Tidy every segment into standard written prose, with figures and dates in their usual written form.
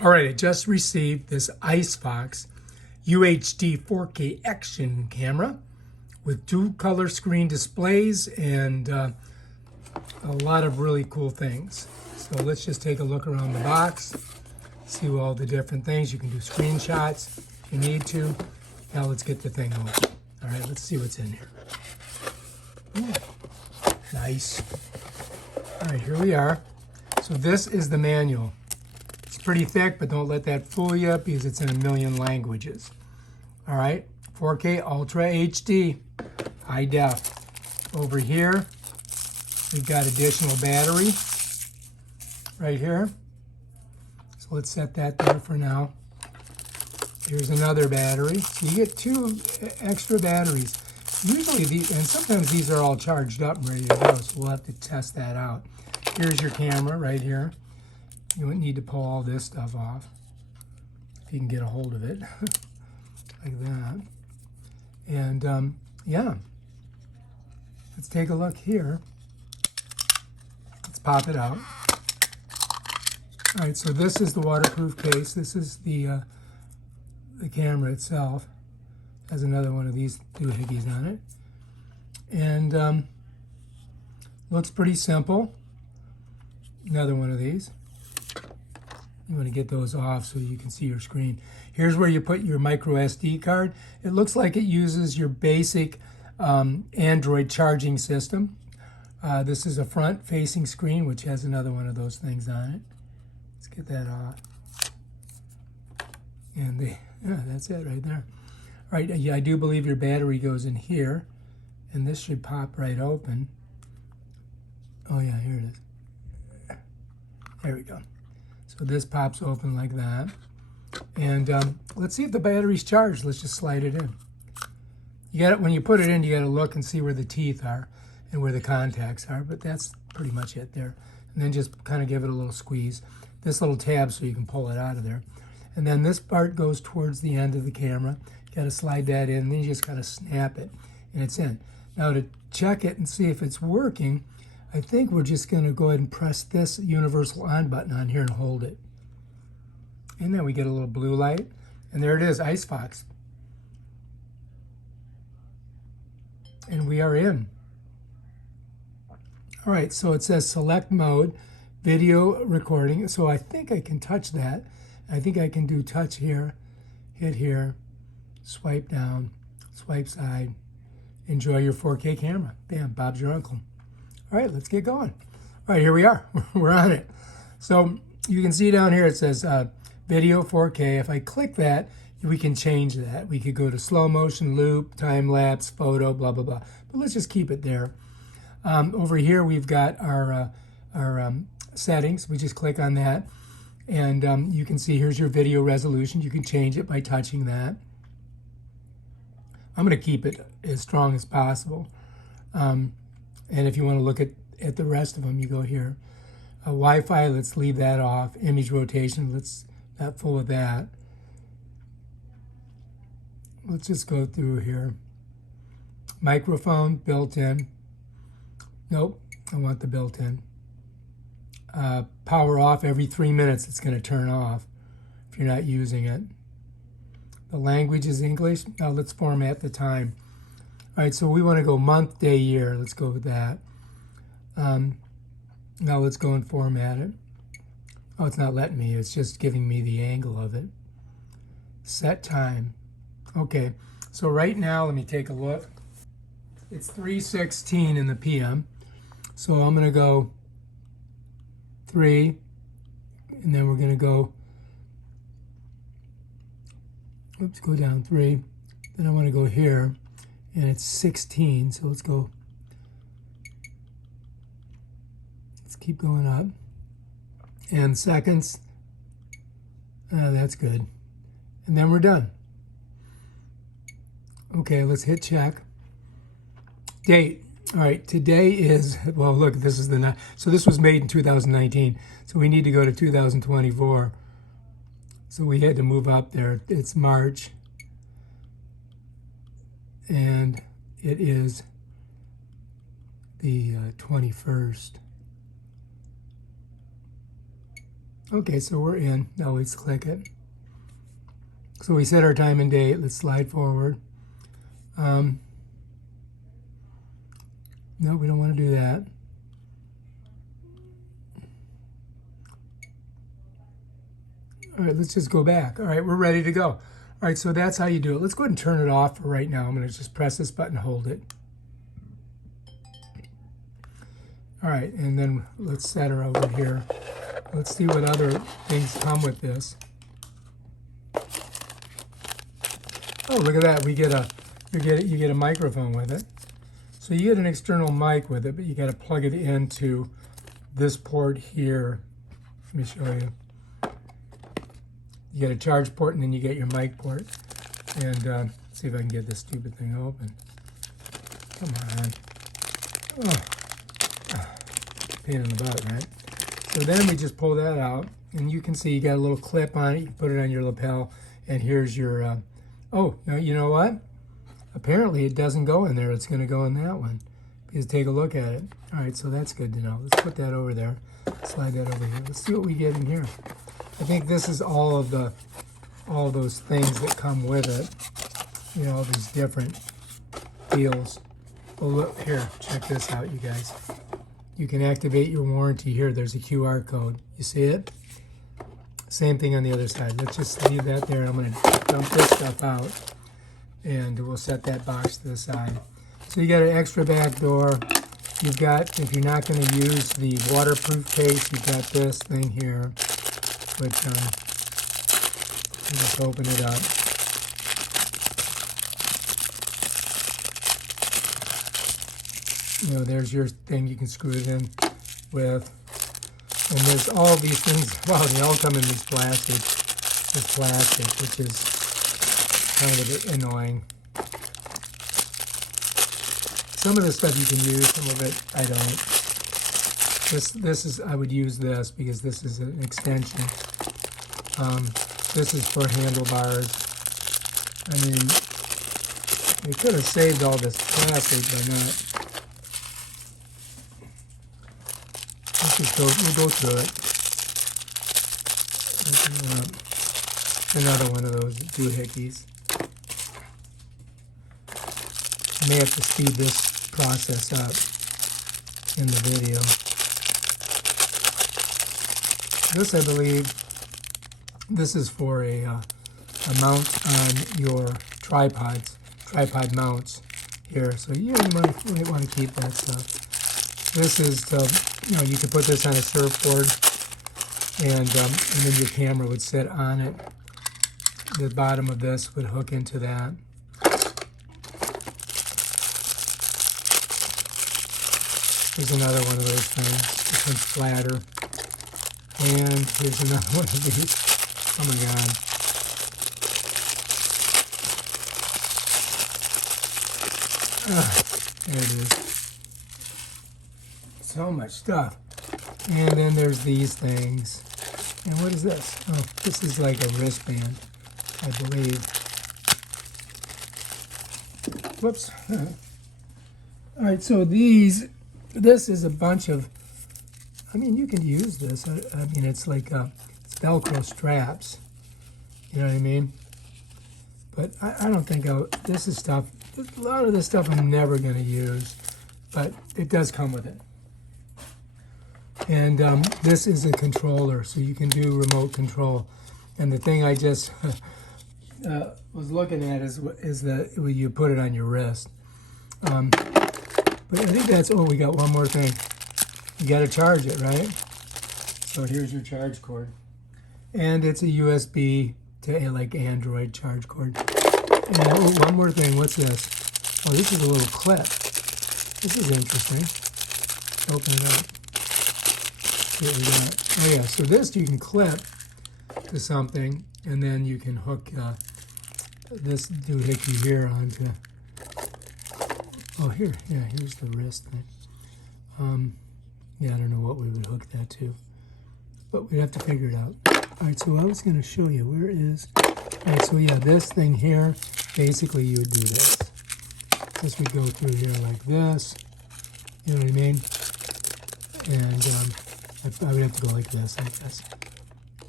All right, I just received this IceFox UHD 4K action camera with 2 color screen displays and a lot of really cool things. So let's just take a look around the box, see all the different things. You can do screenshots if you need to. Now let's get the thing open. All right, let's see what's in here. Ooh, nice. All right, here we are. So this is the manual. It's pretty thick, but don't let that fool you because it's in a million languages. All right, 4K Ultra HD, high def. Over here, we've got additional battery right here. So let's set that there for now. Here's another battery. So you get 2 extra batteries. Usually these, and sometimes these are all charged up and ready to go, so we'll have to test that out. Here's your camera right here. You wouldn't need to pull all this stuff off if you can get a hold of it like that. And yeah, let's take a look here. Let's pop it out. All right, so this is the waterproof case. This is the camera itself. Has another one of these doohickeys on it. And looks pretty simple. Another one of these. You want to get those off so you can see your screen. Here's where you put your micro SD card. It looks like it uses your basic Android charging system. This is a front-facing screen, which has another one of those things on it. Let's get that off. And yeah, that's it right there. All right, yeah, I do believe your battery goes in here, and this should pop right open. Oh yeah, here it is. There we go. So this pops open like that. And let's see if the battery's charged. Let's just slide it in. You got it, when you put it in, you got to look and see where the teeth are and where the contacts are, but that's pretty much it there. And then just kind of give it a little squeeze. This little tab so you can pull it out of there. And then this part goes towards the end of the camera. You got to slide that in, and then you just got to snap it, and it's in. Now to check it and see if it's working, I think we're just going to go ahead and press this universal on button on here and hold it. And then we get a little blue light, and there it is, IceFox. And we are in. All right, so it says select mode, video recording. So I think I can touch that. I think I can do touch here, hit here, swipe down, swipe side. Enjoy your 4K camera. Bam, Bob's your uncle. All right, let's get going. All right, here we are. We're on it. So you can see down here it says video 4K. If I click that, we can change that. We could go to slow motion, loop, time lapse, photo, blah, blah, blah. But let's just keep it there. Over here, we've got our settings. We just click on that. And you can see here's your video resolution. You can change it by touching that. I'm going to keep it as strong as possible. And if you want to look at the rest of them, you go here. Wi-Fi, let's leave that off. Image rotation, let's not fool with that. Let's just go through here. Microphone, built-in. Nope, I want the built-in. Power off every 3 minutes. It's going to turn off if you're not using it. The language is English. Now let's format the time. All right, so we want to go month, day, year. Let's go with that. Now let's go and format it. Oh, it's not letting me. It's just giving me the angle of it. Set time. Okay, so right now, let me take a look. It's 3:16 in the PM. So I'm going to go 3, and then we're going to go, oops, go down 3. Then I want to go here, and it's 16, so let's go, let's keep going up. And seconds, that's good. And then we're done. Okay, let's hit check. Date. All right, today is, well, look, this is the, so this was made in 2019. So we need to go to 2024. So we had to move up there. It's March. And it is the 21st. Okay, so we're in. Now let's click it. So we set our time and date. Let's slide forward. No, we don't want to do that. All right, let's just go back. All right, we're ready to go. All right, so that's how you do it. Let's go ahead and turn it off for right now. I'm going to just press this button, hold it. All right, and then let's set her over here. Let's see what other things come with this. Oh, look at that. You get a microphone with it. So you get an external mic with it, but you got to plug it into this port here. Let me show you. You get a charge port, and then you get your mic port. And see if I can get this stupid thing open. Come on. Oh. Pain in the butt, right? So then we just pull that out, and you can see you got a little clip on it. You can put it on your lapel, and here's your... oh, now you know what? Apparently it doesn't go in there. It's going to go in that one. Because take a look at it. All right, so that's good to know. Let's put that over there. Slide that over here. Let's see what we get in here. I think this is all those things that come with it. You know, all these different deals. Well, look here. Check this out, you guys. You can activate your warranty here. There's a QR code. You see it? Same thing on the other side. Let's just leave that there. I'm going to dump this stuff out, and we'll set that box to the side. So you got an extra back door. You've got, if you're not going to use the waterproof case, you've got this thing here, which you just open it up. You know, there's your thing you can screw it in with. And there's all these things. Wow, they all come in these plastic. This plastic, which is kind of a bit annoying. Some of the stuff you can use, some of it I don't. This is, I would use this because this is an extension. This is for handlebars. I mean, they could have saved all this plastic by not. We'll go through it. Another one of those doohickeys. I may have to speed this process up in the video. This, I believe, this is for a mount on your tripod mounts here. So you might want to keep that stuff. This is to, you know, you could put this on a surfboard, and then your camera would sit on it. The bottom of this would hook into that. Here's another one of those things. This one's flatter. And here's another one of these. Oh my God. There it is. So much stuff. And then there's these things. And what is this? Oh, this is like a wristband, I believe. Whoops. All right, so this is a bunch of, I mean, you can use this. I mean, it's like it's Velcro straps. You know what I mean? But I don't think this is stuff, a lot of this stuff I'm never going to use, but it does come with it. And this is a controller, so you can do remote control. And the thing I just was looking at is that you put it on your wrist. But I think that's, oh, we got one more thing. You got to charge it, right? So here's your charge cord. And it's a USB to like Android charge cord. And oh, one more thing, what's this? Oh, this is a little clip. This is interesting. Open it up. See what we got. Oh yeah, so this you can clip to something, and then you can hook this doohickey here onto. Oh, here, yeah, here's the wrist thing. Yeah, I don't know what we would hook that to, but we'd have to figure it out. All right, so I was going to show you where is. All right, so yeah, this thing here, basically you would do this. This would go through here like this. You know what I mean? And I would have to go like this, I guess.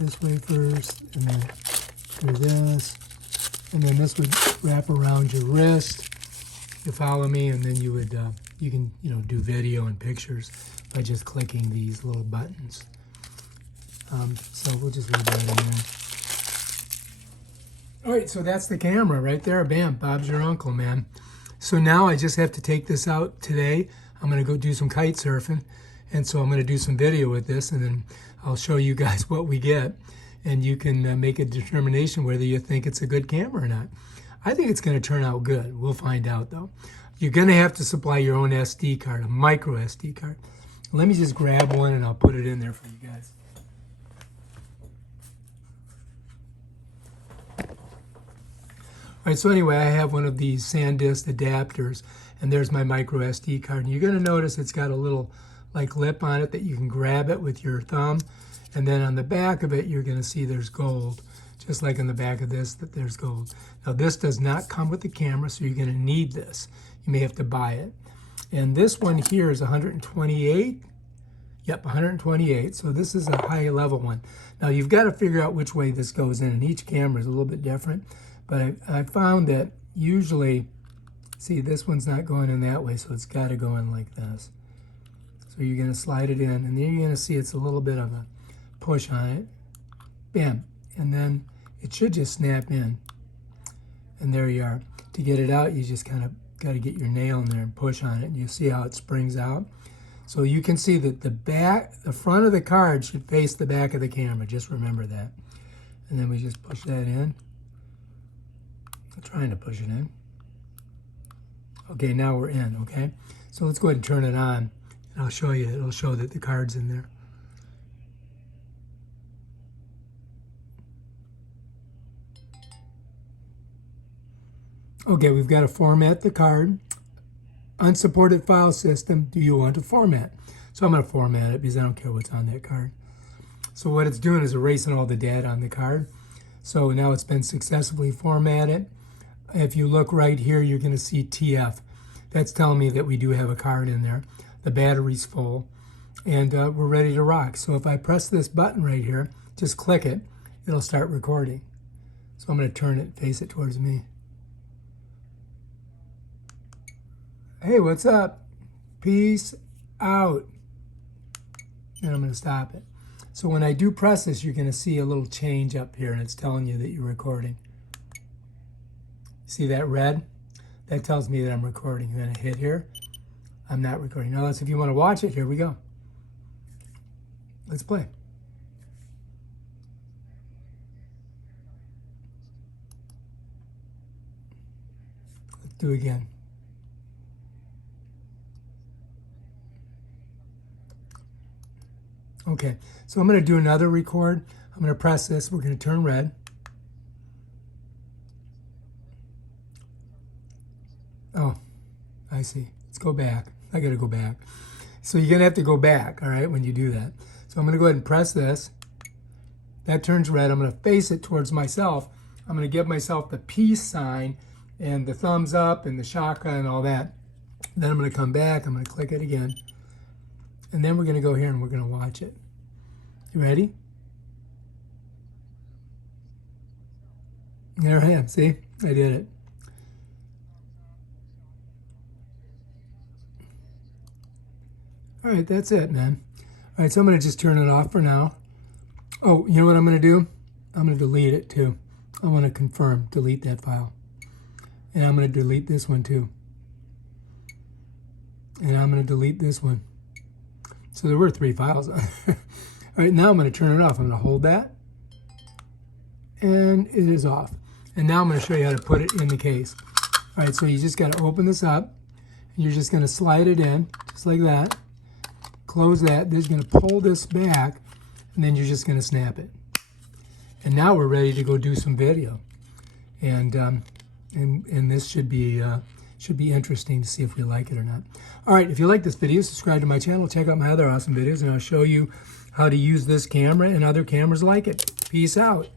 this way first, and then do this, and then this would wrap around your wrist. You follow me, and then you would you can do video and pictures by just clicking these little buttons. So we'll just leave that in there. All right, so that's the camera right there. Bam, Bob's your uncle, man. So now I just have to take this out today. I'm gonna go do some kite surfing, and so I'm gonna do some video with this, and then I'll show you guys what we get, and you can make a determination whether you think it's a good camera or not. I think it's gonna turn out good. We'll find out though. You're gonna have to supply your own SD card, a micro SD card. Let me just grab one and I'll put it in there for you guys. All right, so anyway, I have one of these SanDisk adapters, and there's my micro SD card. And you're gonna notice it's got a little like lip on it that you can grab it with your thumb. And then on the back of it, you're gonna see there's gold, just like on the back of this, that there's gold. Now this does not come with the camera, so you're gonna need this. You may have to buy it. And this one here is 128. Yep, 128, so this is a high level one. Now you've got to figure out which way this goes in, and each camera is a little bit different. But I found that usually, see, this one's not going in that way, so it's got to go in like this. So you're going to slide it in, and then you're going to see it's a little bit of a push on it. Bam. And then it should just snap in. And there you are. To get it out, you just kind of got to get your nail in there and push on it, and you see how it springs out. So you can see that the front of the card should face the back of the camera. Just remember that. And then we just push that in. I'm trying to push it in. Okay, now we're in, okay? So let's go ahead and turn it on, and I'll show you. It'll show that the card's in there. Okay, we've got to format the card. Unsupported file system, do you want to format? So I'm going to format it because I don't care what's on that card. So what it's doing is erasing all the data on the card. So now it's been successfully formatted. If you look right here, you're going to see TF. That's telling me that we do have a card in there. The battery's full, and we're ready to rock. So if I press this button right here, just click it, it'll start recording. So I'm going to turn it, face it towards me. Hey, what's up? Peace out. And I'm going to stop it. So when I do press this, you're going to see a little change up here, and it's telling you that you're recording. See that red? That tells me that I'm recording. Then I hit here. I'm not recording. Now, if you want to watch it, here we go. Let's play. Let's do it again. Okay, so I'm going to do another record. I'm going to press this. We're going to turn red. Oh, I see. Let's go back. I got to go back. So you're going to have to go back, all right, when you do that. So I'm going to go ahead and press this. That turns red. I'm going to face it towards myself. I'm going to give myself the peace sign and the thumbs up and the shaka and all that. Then I'm going to come back. I'm going to click it again. And then we're going to go here and we're going to watch it. You ready? There I am. See? I did it. All right, that's it, man. All right, so I'm going to just turn it off for now. Oh, you know what I'm going to do? I'm going to delete it too. I want to confirm, delete that file. And I'm going to delete this one too. And I'm going to delete this one. So there were 3 files. All right, now I'm going to turn it off. I'm going to hold that. And it is off. And now I'm going to show you how to put it in the case. All right, so you just got to open this up. And you're just going to slide it in, just like that. Close that. This is going to pull this back. And then you're just going to snap it. And now we're ready to go do some video. And this should be interesting to see if we like it or not. All right, if you like this video, subscribe to my channel. Check out my other awesome videos, and I'll show you how to use this camera and other cameras like it. Peace out.